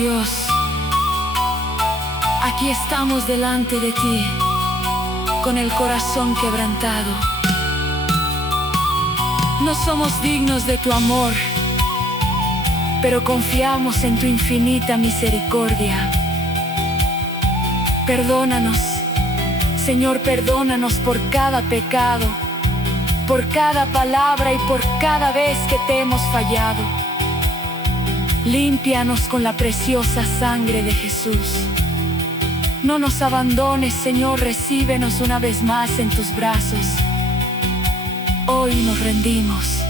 Dios, aquí estamos delante de ti, con el corazón quebrantado. No somos dignos de tu amor, pero confiamos en tu infinita misericordia. Perdónanos, Señor, perdónanos por cada pecado, por cada palabra y por cada vez que te hemos fallado. Límpianos con la preciosa sangre de Jesús. No nos abandones, Señor, recíbenos una vez más en tus brazos. Hoy nos rendimos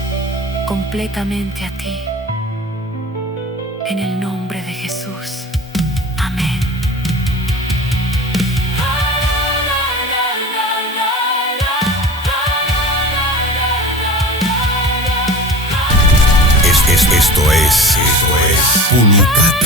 completamente a ti. En el nombre de Jesús. Amén. Esto es Pulucat